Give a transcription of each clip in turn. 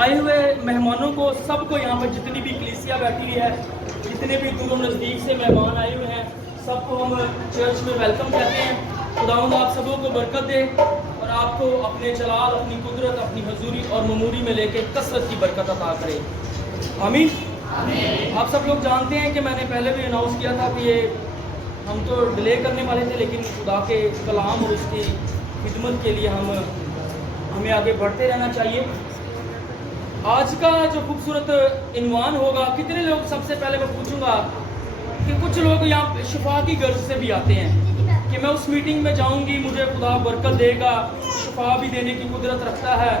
آئے ہوئے مہمانوں کو سب کو یہاں پر جتنی بھی کلیسیا بیٹھی ہے، جتنے بھی دور و نزدیک سے مہمان آئے ہوئے ہیں، سب کو ہم چرچ میں ویلکم کہتے ہیں۔ خداوند آپ سبوں کو برکت دے اور آپ کو اپنے جلال، اپنی قدرت، اپنی حضوری اور معموری میں لے کے کثرت کی برکت عطا کرے، آمین۔ آپ سب لوگ جانتے ہیں کہ میں نے پہلے بھی اناؤنس کیا تھا کہ یہ ہم تو ڈیلے کرنے والے تھے، لیکن خدا کے کلام اور اس کی خدمت کے لیے ہمیں آگے بڑھتے رہنا چاہیے۔ آج کا جو خوبصورت عنوان ہوگا، کتنے لوگ، سب سے پہلے میں پوچھوں گا کہ کچھ لوگ یہاں شفا کی غرض سے بھی آتے ہیں کہ میں اس میٹنگ میں جاؤں گی، مجھے خدا برکت دے گا، شفا بھی دینے کی قدرت رکھتا ہے،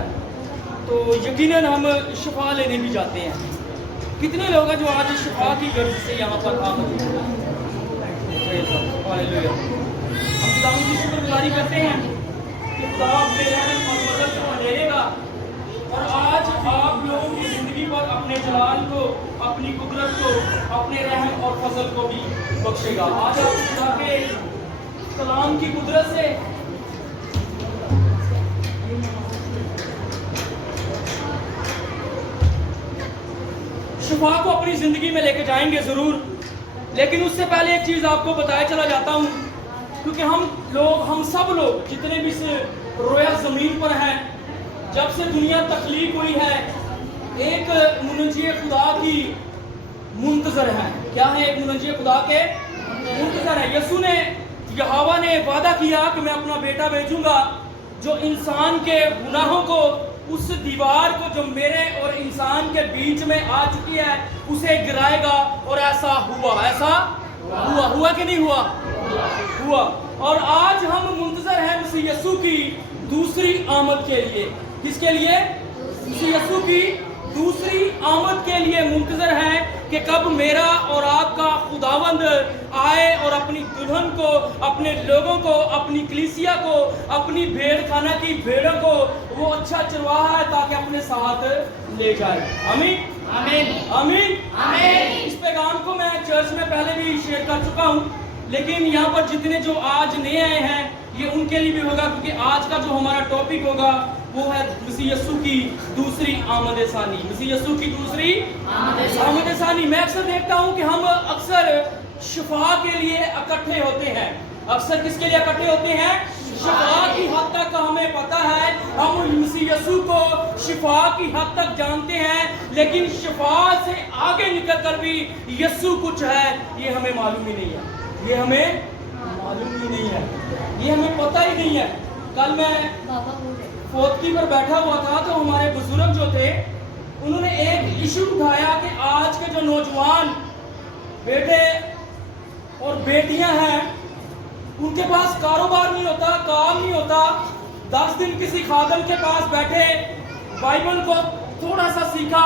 تو یقیناً ہم شفا لینے بھی جاتے ہیں۔ کتنے لوگ ہیں جو آج شفا کی غرض سے یہاں پر آمد ہیں؟ ہم خدا کی شکر گزاری کرتے ہیں کہ خدا اپنے رحم اور فضل کو اندھیرے گا اور آج آپ لوگوں کی زندگی پر اپنے جلال کو، اپنی قدرت کو، اپنے رحم اور فضل کو بھی بخشے گا۔ آج آپ خدا کے کلام کی قدرت سے شفا کو اپنی زندگی میں لے کے جائیں گے ضرور، لیکن اس سے پہلے ایک چیز آپ کو بتایا چلا جاتا ہوں، کیونکہ ہم سب لوگ جتنے بھی سے رویا زمین پر ہیں، جب سے دنیا تخلیق ہوئی ہے، ایک منجی خدا کی منتظر ہیں۔ کیا ہے؟ ایک منجی خدا کے منتظر ہے۔ یہوہ نے وعدہ کیا کہ میں اپنا بیٹا بھیجوں گا جو انسان کے گناہوں کو، اس دیوار کو جو میرے اور انسان کے بیچ میں آ چکی ہے، اسے گرائے گا، اور ایسا ہوا کہ نہیں ہوا؟ ہوا۔ اور آج ہم منتظر ہیں مسیح یسوع کی دوسری آمد کے لیے۔ کس کے لیے؟ مسیح یسوع کی دوسری آمد کے لیے منتظر ہیں کہ کب میرا اور آپ کا خداوند آئے اور اپنی دلہن کو، اپنے لوگوں کو، اپنی کلیسیا کو، اپنی بھیڑ خانہ کی بھیڑوں کو وہ اچھا چرواہا ہے تاکہ اپنے ساتھ لے جائے۔ آمین آمین آمین آمین۔ اس پیغام کو میں چرچ میں پہلے بھی شیئر کر چکا ہوں، لیکن یہاں پر جتنے جو آج نئے آئے ہیں یہ ان کے لیے بھی ہوگا، کیونکہ آج کا جو ہمارا ٹاپک ہوگا وہ ہے مسیح یسوع کی دوسری آمد ثانی۔ مسیح یسوع کی دوسری آمد ثانی۔ میں اکثر دیکھتا ہوں کہ ہم اکثر شفا کے لیے اکٹھے ہوتے ہیں۔ اکثر کس کے لیے اکٹھے ہوتے ہیں؟ شفا کی حد تک ہمیں پتا ہے، ہم مسیح یسوع کو شفا کی حد تک جانتے ہیں، لیکن شفا سے آگے نکل کر بھی یسوع کچھ ہے یہ ہمیں معلوم ہی نہیں ہے، یہ ہمیں معلوم ہی نہیں ہے، یہ ہمیں پتہ ہی نہیں ہے۔ کل میں فوتکی پر بیٹھا ہوا تھا تو ہمارے بزرگ جو تھے انہوں نے ایک ایشو اٹھایا کہ آج کے جو نوجوان بیٹے اور بیٹیاں ہیں ان کے پاس کاروبار نہیں ہوتا، کام نہیں ہوتا، 10 دن کسی خادم کے پاس بیٹھے، بائبل کو تھوڑا سا سیکھا،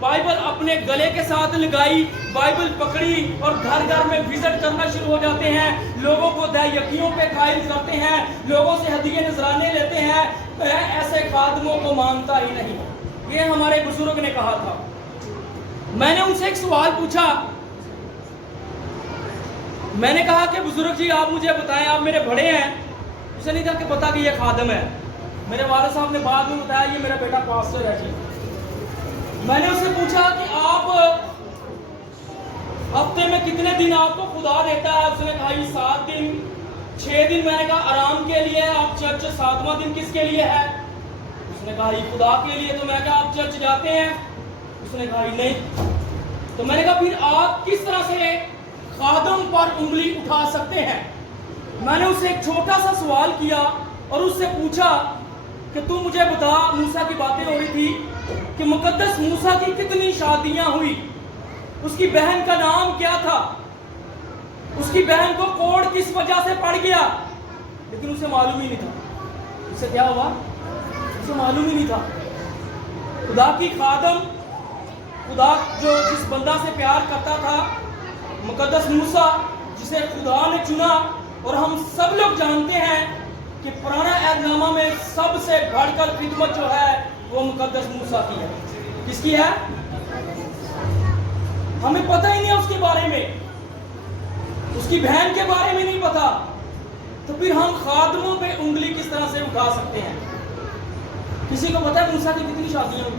بائبل اپنے گلے کے ساتھ لگائی، بائبل پکڑی اور گھر گھر میں وزٹ کرنا شروع ہو جاتے ہیں، لوگوں کو دہیکیوں پہ قائل کرتے ہیں، لوگوں سے ہدیے نذرانے لیتے ہیں۔ ایسے خادموں کو مانتا ہی نہیں۔ یہ ہمارے بزرگ نے کہا تھا۔ میں نے ان سے ایک سوال پوچھا، میں نے کہا کہ بزرگ جی آپ مجھے بتائیں، آپ میرے بڑے ہیں، اسے نہیں تھا کہ پتا کہ یہ خادم ہے۔ میرے والد صاحب نے بعد میں بتایا یہ میرا بیٹا پاسٹر ہے جی۔ میں نے اس سے پوچھا کہ آپ ہفتے میں کتنے دن آپ کو خدا دیتا ہے؟ اس نے کہا یہ 7 دن 6 دن۔ میں نے کہا آرام کے لیے آپ چرچ 7واں دن کس کے لیے ہے؟ اس نے کہا یہ خدا کے لیے۔ تو میں کہا آپ چرچ جاتے ہیں؟ اس نے کہا نہیں۔ تو میں نے کہا پھر آپ کس طرح سے خادم پر انگلی اٹھا سکتے ہیں؟ میں نے اس سے ایک چھوٹا سا سوال کیا اور اس سے پوچھا کہ تو مجھے بتا، موسیٰ کی باتیں ہو رہی تھی کہ مقدس موسیٰ کی کتنی شادیاں ہوئی، اس کی بہن کا نام کیا تھا، اس کی بہن کو کوڑ کس وجہ سے پڑ گیا، لیکن اسے معلوم ہی نہیں تھا۔ اسے کیا ہوا؟ اسے معلوم ہی نہیں تھا۔ خدا کی خادم، خدا جو جس بندہ سے پیار کرتا تھا، مقدس موسیٰ جسے خدا نے چنا، اور ہم سب لوگ جانتے ہیں کہ پرانا عہد نامہ میں سب سے بڑھ کر خدمت جو ہے وہ مقدس موسیٰ کی ہے۔ کس کی ہے؟ ہمیں پتہ ہی نہیں ہے اس کے بارے میں، اس کی بہن کے بارے میں نہیں پتا، تو پھر ہم خادموں پہ انگلی کس طرح سے اٹھا سکتے ہیں؟ کسی کو پتا ہے موسیٰ کی کتنی شادیاں ہوئی؟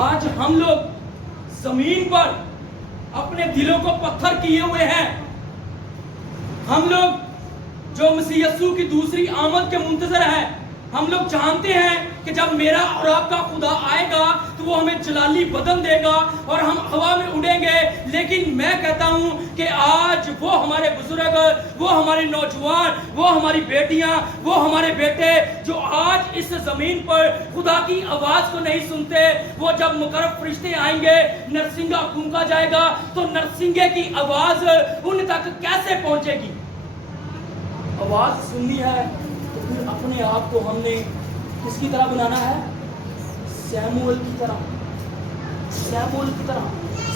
آج ہم لوگ زمین پر اپنے دلوں کو پتھر کیے ہوئے ہیں. ہم لوگ جو مسیح یسوع کی دوسری آمد کے منتظر ہیں, ہم لوگ جانتے ہیں کہ جب میرا اور آپ کا خدا آئے گا تو وہ ہمیں جلالی بدن دے گا اور ہم ہوا میں اڑیں گے. لیکن میں کہتا ہوں کہ آج وہ ہمارے بزرگ, وہ ہمارے نوجوان, وہ ہماری بیٹیاں, وہ ہمارے بیٹے جو آج اس زمین پر خدا کی آواز کو نہیں سنتے, وہ جب مقرب فرشتے آئیں گے, نرسنگا پھونکا جائے گا تو نرسنگے کی آواز ان تک کیسے پہنچے گی؟ آواز سننی ہے تو پھر اپنے آپ کو ہم نے کس کی طرح بنانا ہے؟ سیموئل کی طرح. سیموئل کی طرح.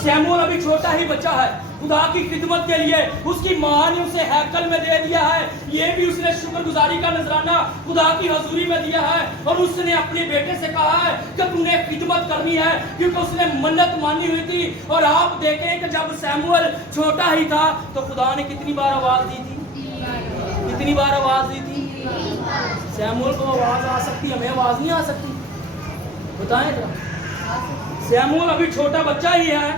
سیموئل ابھی چھوٹا ہی بچہ ہے, خدا کی خدمت کے لیے اس کی ماں نے اسے ہیکل میں دے دیا ہے. یہ بھی اس نے شکر گزاری کا نذرانہ خدا کی حضوری میں دیا ہے, اور اس نے اپنے بیٹے سے کہا ہے کہ تم نے خدمت کرنی ہے, کیونکہ اس نے منت مانی ہوئی تھی. اور آپ دیکھیں کہ جب سیموئل چھوٹا ہی تھا تو خدا نے کتنی بار آواز دی تھی؟ کتنی بار آواز دی تھی؟ سیموئل کو آواز آ سکتی, ہمیں آواز نہیں آ سکتی؟ بتائیں ذرا. سیموئل ابھی چھوٹا بچہ ہی ہے,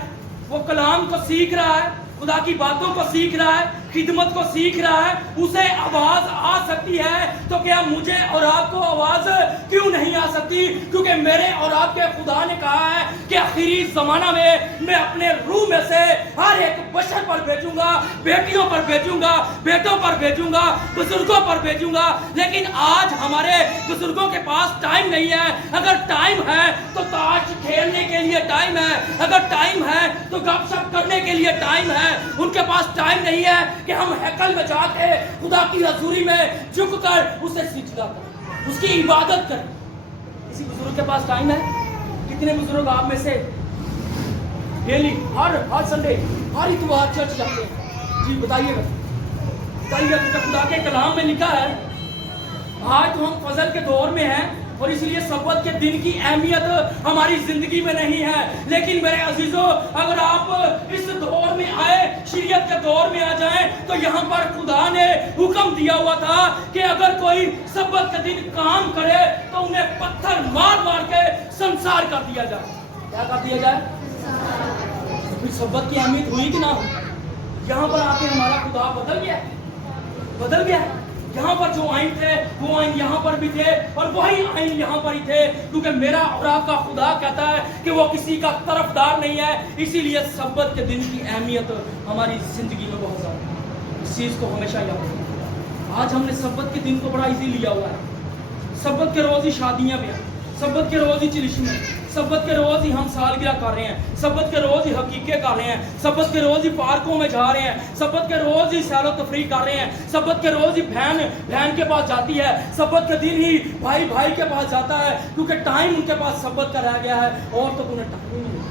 وہ کلام کو سیکھ رہا ہے, خدا کی باتوں کو سیکھ رہا ہے, خدمت کو سیکھ رہا ہے. اسے آواز آ سکتی ہے تو کیا مجھے اور آپ کو آواز کیوں نہیں آ سکتی؟ کیونکہ میرے اور آپ کے خدا نے کہا ہے کہ آخری زمانہ میں اپنے روح میں سے ہر ایک بشر پر بھیجوں گا, بیٹیوں پر بھیجوں گا, بیٹوں پر بھیجوں گا, بزرگوں پر بھیجوں گا. لیکن آج ہمارے بزرگوں کے پاس ٹائم نہیں ہے. اگر ٹائم ہے تو تاش کھیلنے کے لیے ٹائم ہے, اگر ٹائم ہے تو گپ شپ کرنے کے لیے ٹائم ہے. ان کے پاس ٹائم نہیں ہے کہ ہم ہیکل میں جا کے خدا کی حضوری میں جھک کر اسے سجدہ کریں, اس کی عبادت کریں. کسی بزرگ کے پاس ٹائم ہے؟ کتنے بزرگ آپ میں سے ڈیلی ہر سنڈے ہر اتوار چرچ جاتے ہیں؟ جی بتائیے گا, بتائیے گا. کیونکہ خدا کے کلام میں لکھا ہے, آج تو ہم فضل کے دور میں ہیں اور اس لیے سبت کے دن کی اہمیت ہماری زندگی میں نہیں ہے. لیکن میرے عزیزوں, اگر آپ اس دور میں آئے, شریعت کے دور میں آ جائیں, تو یہاں پر خدا نے حکم دیا ہوا تھا کہ اگر کوئی سبت کے دن کام کرے تو انہیں پتھر مار مار کے سنسار کر دیا جائے. کیا کر دیا جائے؟ پھر سبت کی اہمیت ہوئی کہ نہ ہوئی؟ یہاں پر آ کے ہمارا خدا بدل گیا, بدل گیا. یہاں پر جو آئین تھے وہ آئین یہاں پر بھی تھے, اور وہی آئین یہاں پر ہی تھے, کیونکہ میرا اور آپ کا خدا کہتا ہے کہ وہ کسی کا طرفدار نہیں ہے. اسی لیے سبت کے دن کی اہمیت ہماری زندگی میں بہت زیادہ ہے. اس چیز کو ہمیشہ یاد رکھیں. آج ہم نے سبت کے دن کو بڑا ایزی لیا ہوا ہے. سبت کے روز ہی شادیاں میں, سبت کے روز ہی چلشن میں, سبت کے روز ہی ہم سالگرہ کر رہے ہیں, سبت کے روز ہی حقیقے کر رہے ہیں, سبت کے روز ہی پارکوں میں جا رہے ہیں, سبت کے روز ہی سیر و تفریح کر رہے ہیں, سبت کے روز ہی بہن کے پاس جاتی ہے, سبت کے دن ہی بھائی کے پاس جاتا ہے, کیونکہ ٹائم ان کے پاس سبت کا رہ گیا ہے, اور تو انہیں ٹائم ہی نہیں.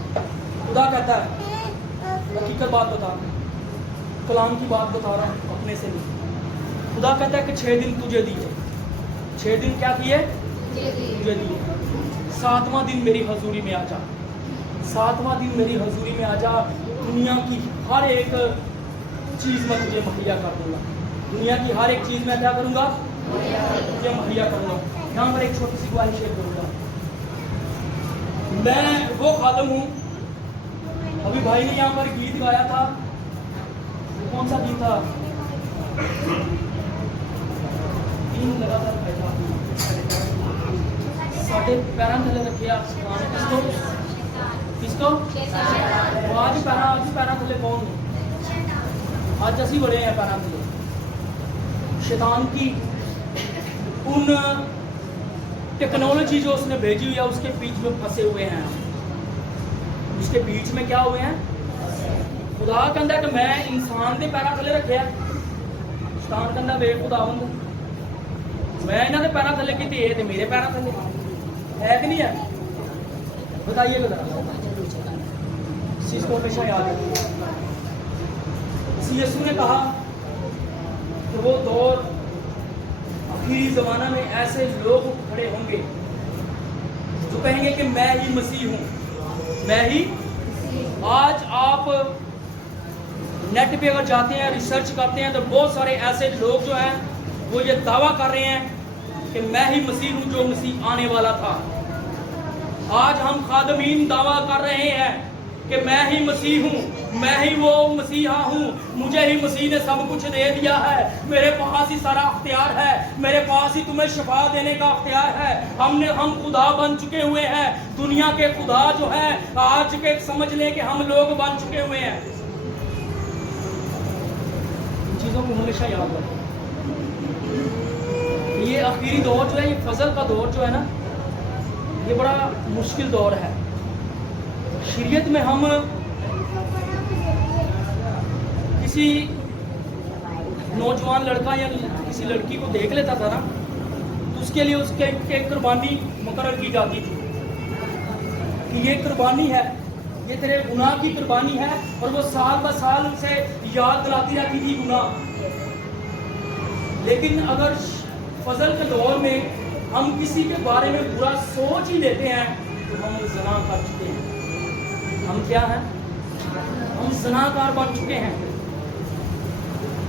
خدا کہتا ہے, حقیقت بات بتا رہا ہوں, کلام کی بات بتا رہا ہوں, اپنے سے نہیں. خدا کہتا ہے کہ 6 دن تجھے دیے. 6 دن کیا کیے؟ تجھے دیے. 7واں دن میری حضوری میں آ جا, 7واں دن میری حضوری میں آ جا. دنیا کی ہر ایک چیز میں تجھے مہیا کر دوں گا. دنیا کی ہر ایک چیز میں کیا کروں گا؟ تجھے مہیا کروں گا. یہاں پر ایک چھوٹی سی گواہی شیئر کروں گا. میں وہ خادم ہوں, ابھی بھائی نے یہاں پر گیت گایا تھا, کون سا گیت تھا؟ لگاتار بیٹھا ساڈے پیراں تھلے رکھیا. کس کو آج پیراں تھلے کون؟ آج اسی بڑے ہیں پیراں تھلے. شیطان کی ان ٹیکنالوجی جو اس نے بھیجی ہوئی ہے اس کے بیچ میں پھنسے ہوئے ہیں. اس کے بیچ میں کیا ہوئے ہیں؟ خدا کہندا ہے کہ میں انسان دے پیراں تھلے رکھیا, شیطان کہندا بے خداوند میں انہاں دے پیراں تھلے کیتے, یہ تے میرے پیراں تھلے ہے کہ نہیں ہے؟ بتائیے گا ذرا. اس چیز کو ہمیشہ یاد رکھیے. یسوع نے کہا کہ وہ دور آخری زمانہ میں ایسے لوگ کھڑے ہوں گے جو کہیں گے کہ میں ہی مسیح ہوں, میں ہی. آج آپ نیٹ پہ اگر جاتے ہیں, ریسرچ کرتے ہیں, تو بہت سارے ایسے لوگ جو ہیں وہ یہ دعویٰ کر رہے ہیں کہ میں ہی مسیح ہوں جو مسیح آنے والا تھا. آج ہم خادمین دعویٰ کر رہے ہیں کہ میں ہی مسیح ہوں, میں ہی وہ مسیحا ہوں, مجھے ہی مسیح نے سب کچھ دے دیا ہے, میرے پاس ہی سارا اختیار ہے, میرے پاس ہی تمہیں شفا دینے کا اختیار ہے. ہم خدا بن چکے ہوئے ہیں, دنیا کے خدا جو ہے آج کے سمجھ لیں کہ ہم لوگ بن چکے ہوئے ہیں. ان چیزوں کو ہمیشہ یاد رکھیں. یہ آخری دور جو ہے, یہ فضل کا دور جو ہے نا, یہ بڑا مشکل دور ہے. شریعت میں ہم کسی نوجوان لڑکا یا کسی لڑکی کو دیکھ لیتا تھا نا, تو اس کے لیے اس کے قربانی مقرر کی جاتی تھی کہ یہ قربانی ہے, یہ تیرے گناہ کی قربانی ہے, اور وہ سال بہ سال ان سے یاد دلاتی رہتی تھی گناہ. لیکن اگر فضل کے دور میں ہم کسی کے بارے میں برا سوچ ہی لیتے ہیں تو ہم زنا کر چکے ہیں. ہم کیا ہیں؟ ہم زناکار بن چکے ہیں.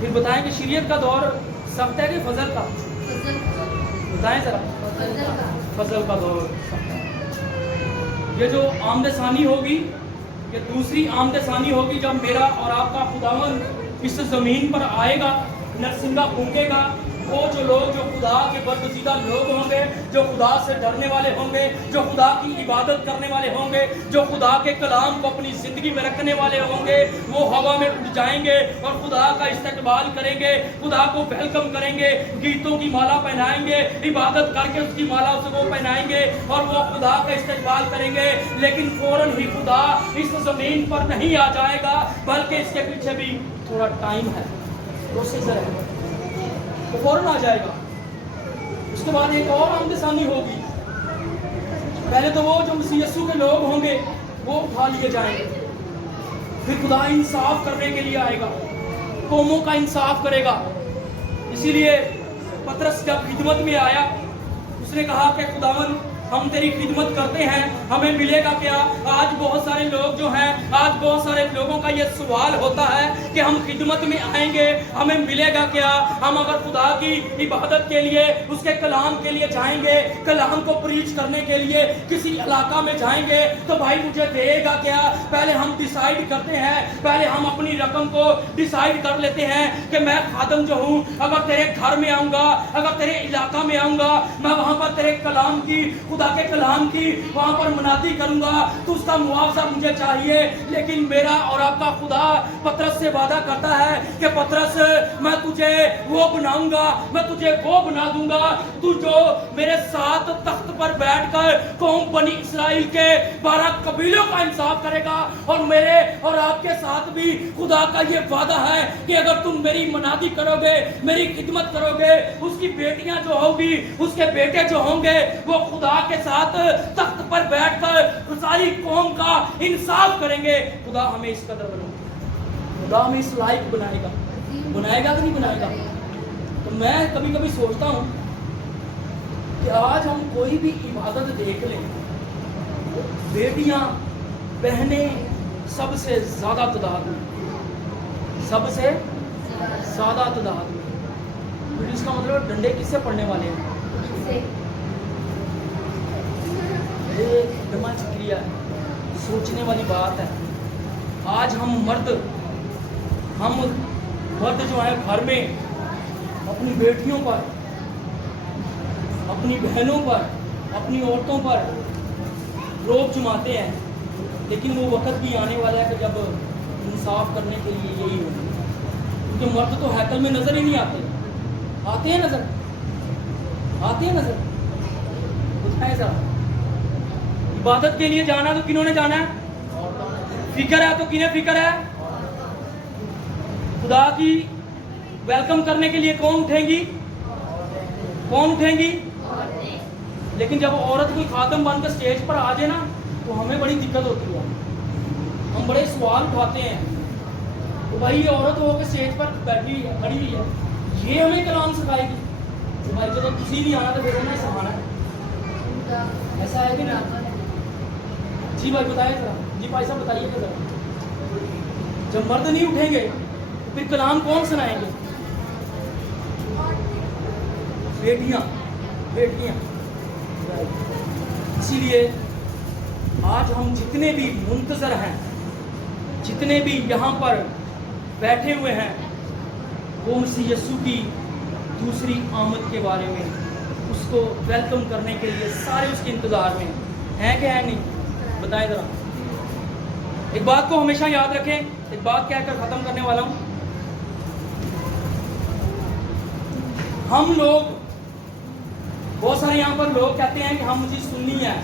پھر بتائیں کہ شریعت کا دور سخت ہے کہ فضل کا؟ بتائیں ذرا. فضل کا دور سخت ہے. یہ جو آمد ثانی ہوگی, یہ دوسری آمد ثانی ہوگی جب میرا اور آپ کا خداوند اس زمین پر آئے گا, نرسنگا پھونکے گا. وہ جو لوگ جو خدا کے برگزیدہ لوگ ہوں گے, جو خدا سے ڈرنے والے ہوں گے, جو خدا کی عبادت کرنے والے ہوں گے, جو خدا کے کلام کو اپنی زندگی میں رکھنے والے ہوں گے, وہ ہوا میں اڑ جائیں گے اور خدا کا استقبال کریں گے, خدا کو ویلکم کریں گے, گیتوں کی مالا پہنائیں گے, عبادت کر کے اس کی مالا اس کو پہنائیں گے اور وہ خدا کا استقبال کریں گے. لیکن فوراً ہی خدا اس زمین پر نہیں آ جائے گا, بلکہ اس کے پیچھے بھی تھوڑا ٹائم ہے, پروسیسر ہے, وہ فوراً آ جائے گا. اس کے بعد ایک اور آمد ثانی ہوگی. پہلے تو وہ جو مسیح یسوع کے لوگ ہوں گے وہ اٹھا لیے جائیں گے. پھر خدا انصاف کرنے کے لیے آئے گا, قوموں کا انصاف کرے گا. اسی لیے پطرس جب خدمت میں آیا, اس نے کہا کہ خداوند ہم تیری خدمت کرتے ہیں, ہمیں ملے گا کیا؟ آج بہت سارے لوگ جو ہیں, آج بہت سارے لوگوں کا یہ سوال ہوتا ہے کہ ہم خدمت میں آئیں گے, ہمیں ملے گا کیا؟ ہم اگر خدا کی عبادت کے لیے, اس کے کلام کے لیے جائیں گے, کلام کو پریچ کرنے کے لیے کسی علاقہ میں جائیں گے, تو بھائی مجھے دے گا کیا؟ پہلے ہم ڈیسائیڈ کرتے ہیں, پہلے ہم اپنی رقم کو ڈیسائیڈ کر لیتے ہیں کہ میں خادم جو ہوں, اگر تیرے گھر میں آؤں گا, اگر تیرے علاقہ میں آؤں گا, میں وہاں پر تیرے کلام کی, خدا کے کلام کی وہاں پر منادی کروں گا, تو اس کا معاوضہ مجھے چاہیے. لیکن میرا اور آپ کا خدا پطرس سے وعدہ کرتا ہے کہ پطرس میں تجھے وہ بناؤں گا, میں تجھے وہ بنا دوں گا, تو جو میرے ساتھ تخت پر بیٹھ کر قوم بنی اسرائیل کے 12 قبیلوں کا انصاف کرے گا. اور میرے اور آپ کے ساتھ بھی خدا کا یہ وعدہ ہے کہ اگر تم میری منادی کرو گے, میری خدمت کرو گے, اس کی بیٹیاں جو ہوگی, اس کے بیٹے جو ہوں گے, وہ خدا کے ساتھ تخت پر بیٹھ کر ساری قوم کا انصاف کریں گے. خدا ہمیں اس قدر بنائے گا, خدا ہمیں اس لائق بنائے گا. بنائے گا کہ نہیں بنائے گا؟ تو میں کبھی کبھی سوچتا ہوں کہ آج ہم کوئی بھی عبادت دیکھ لیں, بیٹیاں بہنیں سب سے زیادہ تعداد میں, سب سے زیادہ تعداد میں. پھر اس کا مطلب ڈنڈے کس سے پڑنے والے ہیں؟ دماغ چکریا ہے, سوچنے والی بات ہے. آج ہم مرد جو ہیں گھر میں اپنی بیٹیوں پر, اپنی بہنوں پر, اپنی عورتوں پر روب جماتے ہیں. لیکن وہ وقت بھی آنے والا ہے کہ جب انصاف کرنے کے لیے یہی ہوگا, کیونکہ مرد تو ہیکل میں نظر ہی نہیں آتے. آتے ہیں نظر, آتے ہیں نظر. بتائیں ذرا, عبادت کے لیے جانا تو کنہوں نے جانا ہے؟ فکر ہے تو کنہیں فکر ہے؟ خدا کی ویلکم کرنے کے لیے کون اٹھیں گی؟ کون اٹھیں گی؟ لیکن جب عورت کوئی خادم بن کر اسٹیج پر آ جائے نا, تو ہمیں بڑی دقت ہوتی ہے. ہم بڑے سوال اٹھاتے ہیں تو بھائی یہ عورت ہو کے اسٹیج پر بیٹھی ہوئی ہے, کھڑی ہوئی ہے, یہ ہمیں کلام سکھائے گی. تو بھائی جب تسی نہیں آنا تو پھر ہمیں سکھانا ہے. ایسا ہے کہ نہیں؟ جی بھائی بتائیے ذرا, جی بھائی صاحب بتائیے ذرا. جب مرد نہیں اٹھیں گے تو پھر کلام کون سنائیں گے؟ بیٹیاں. اسی لیے آج ہم جتنے بھی منتظر ہیں، جتنے بھی یہاں پر بیٹھے ہوئے ہیں، وہ مسیح یسوع کی دوسری آمد کے بارے میں، اس کو ویلکم کرنے کے لیے سارے اس کے انتظار میں ہیں کہ ہیں نہیں؟ بتائیں ذرا۔ ایک بات کو ہمیشہ یاد رکھیں، ایک بات کہہ کر ختم کرنے والا ہوں۔ ہم لوگ بہت سارے یہاں پر لوگ کہتے ہیں کہ ہم مجھے سنی ہے،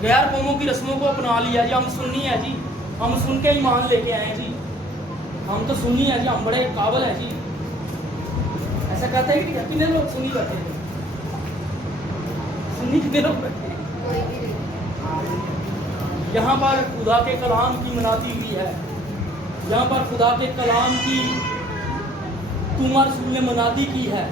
غیر قوموں کی رسموں کو اپنا لیا جی، ہم سنی ہے جی، ہم سن کے ایمان لے کے آئے ہیں جی، ہم تو سنی ہے جی، ہم بڑے قابل ہیں جی، ایسا کہتے ہیں کہ کتنے لوگ سنی کرتے ہیں؟ سنی کتنے لوگ کرتے ہیں؟ یہاں پر خدا کے کلام کی منادی ہوئی ہے، یہاں پر خدا کے کلام کی تمہار رسول نے منادی کی ہے۔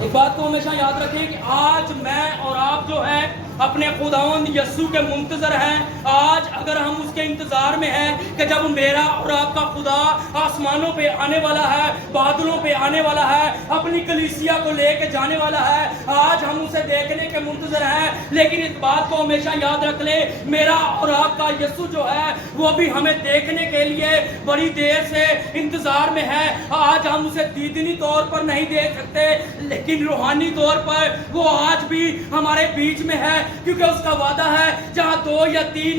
ایک بات کو ہمیشہ یاد رکھیں کہ آج میں اور آپ جو ہے اپنے خداوند یسوع کے منتظر ہیں۔ آج اگر ہم اس کے انتظار میں ہیں کہ جب میرا اور آپ کا خدا آسمانوں پہ آنے والا ہے، بادلوں پہ آنے والا ہے، اپنی کلیسیا کو لے کے جانے والا ہے، آج ہم اسے دیکھنے کے منتظر ہیں۔ لیکن اس بات کو ہمیشہ یاد رکھ لیں، میرا اور آپ کا یسوع جو ہے وہ بھی ہمیں دیکھنے کے لیے بڑی دیر سے انتظار میں ہے۔ آج ہم اسے دیدنی طور پر نہیں دیکھ سکتے، لیکن روحانی طور پر وہ آج بھی ہمارے بیچ میں ہے، کیونکہ اس کا وعدہ ہے جہاں 2 یا 3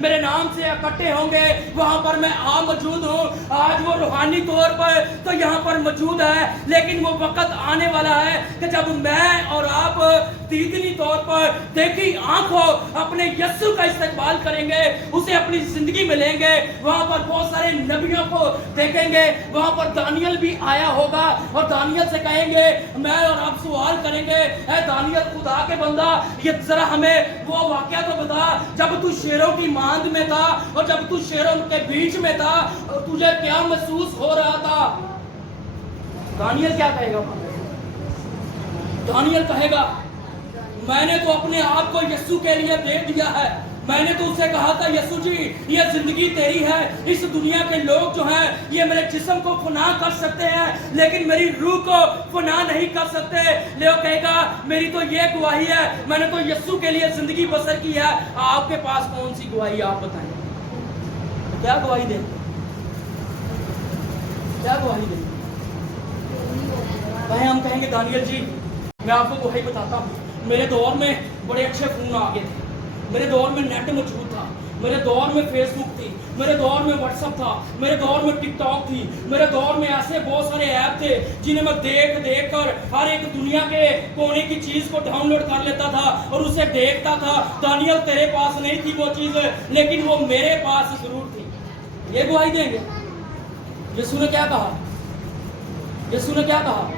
میرے نام سے اکٹھے ہوں گے وہاں پر میں موجود ہوں۔ آج وہ روحانی طور پر تو یہاں پر موجود ہے، لیکن وہ وقت آنے والا ہے کہ جب میں اور آپ دیدنی طور پر دیکھی آنکھوں اپنے یسوع کا استقبال کریں گے، اسے اپنی زندگی میں لیں گے، وہاں پر بہت سارے نبیوں کو دیکھیں گے، وہاں پر دانیل بھی آیا ہوگا اور دانیل سے کہیں گے، میں اور آپ سوال کریں گے، اے دانیل خدا کے بندہ یہ ذرا ہمیں وہ واقعہ تو بتا جب تو شیروں کی ماند میں تھا اور جب تو شیروں کے بیچ میں تھا تجھے کیا محسوس ہو رہا تھا؟ دانیل کیا کہے گا؟ دانیل کہے گا میں نے تو اپنے آپ کو یسوع کے لیے دے دیا ہے، میں نے تو اسے کہا تھا یسوع جی یہ زندگی تیری ہے، اس دنیا کے لوگ جو ہیں یہ میرے جسم کو فنا کر سکتے ہیں لیکن میری روح کو فنا نہیں کر سکتے۔ لیو کہے گا میری تو یہ گواہی ہے، میں نے تو یسوع کے لیے زندگی بسر کی ہے، آپ کے پاس کون سی گواہی آپ بتائیں؟ کیا گواہی دیں؟ کیا گواہی دیں؟ بھائی ہم کہیں گے دانیل جی میں آپ کو گواہی بتاتا ہوں، میرے دور میں بڑے اچھے فون آ گئے تھے، میرے دور میں نیٹ موجود تھا، میرے دور میں فیس بک تھی، میرے دور میں واٹس ایپ تھا، میرے دور میں ٹک ٹاک تھی، میرے دور میں ایسے بہت سارے ایپ تھے جنہیں میں دیکھ کر ہر ایک دنیا کے کونے کی چیز کو ڈاؤن لوڈ کر لیتا تھا اور اسے دیکھتا تھا۔ دانیل تیرے پاس نہیں تھی وہ چیز لیکن وہ میرے پاس ضرور تھی۔ یہ گواہی دیں گے؟ یسوع نے کیا کہا؟ یسوع نے کیا کہا؟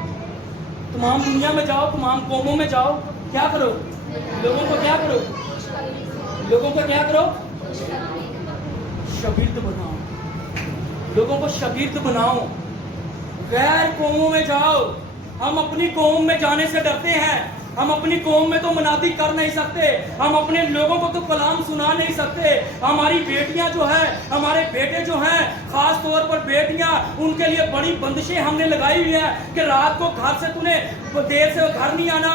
تمام دنیا میں جاؤ، تمام قوموں میں جاؤ، کیا کرو؟ لوگوں کو کیا کرو؟ لوگوں کو کیا کرو؟ شاگرد بناؤ، لوگوں کو شاگرد بناؤ۔ غیر قوموں میں جاؤ۔ ہم اپنی قوم میں جانے سے ڈرتے ہیں، ہم اپنی قوم میں تو منادی کر نہیں سکتے، ہم اپنے لوگوں کو تو کلام سنا نہیں سکتے۔ ہماری بیٹیاں جو ہیں، ہمارے بیٹے جو ہیں، خاص طور پر بیٹیاں، ان کے لیے بڑی بندشیں ہم نے لگائی ہوئی ہیں کہ رات کو گھر سے دیر سے گھر نہیں آنا،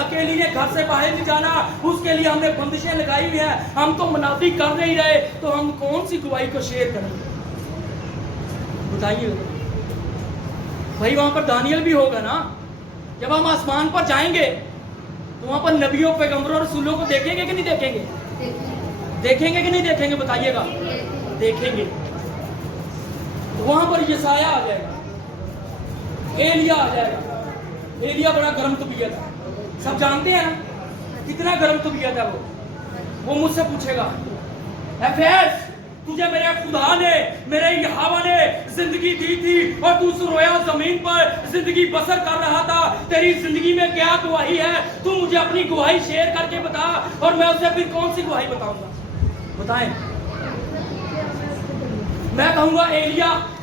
اکیلی نے گھر سے باہر نہیں جانا، اس کے لیے ہم نے بندشیں لگائی ہوئی ہیں۔ ہم تو منادی کر نہیں رہے تو ہم کون سی گواہی کو شیئر کریں گے؟ بتائیے بھائی، وہاں پر دانیل بھی ہوگا نا؟ جب ہم آسمان پر جائیں گے تو وہاں پر نبیوں، پیغمبروں، رسولوں کو دیکھیں گے کہ نہیں دیکھیں گے؟ دیکھیں گے کہ نہیں دیکھیں گے؟ بتائیے گا۔ دیکھیں گے۔ وہاں پر یسایہ آ جائے گا، ایلیا آ جائے گا۔ ایلیا بڑا گرم طبیعت ہے، سب جانتے ہیں نا کتنا گرم طبیعت ہے وہ مجھ سے پوچھے گا اے فیض تجھے میرے خدا نے، میرے یہوہ نے زندگی دی تھی اور تو اس رویا زمین پر زندگی بسر کر رہا تھا، تیری زندگی میں کیا گواہی ہے؟ تو مجھے اپنی گواہی شیئر کر کے بتا اور میں اسے پھر کون سی گواہی بتاؤں گا؟ بتائیں۔ میں کہوں گا ایلیا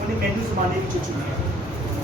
ਉਹਨੇ ਮੈਨੂੰ ਜ਼ਮਾਨੇ ਵਿੱਚੋਂ ਚੁਣਿਆ।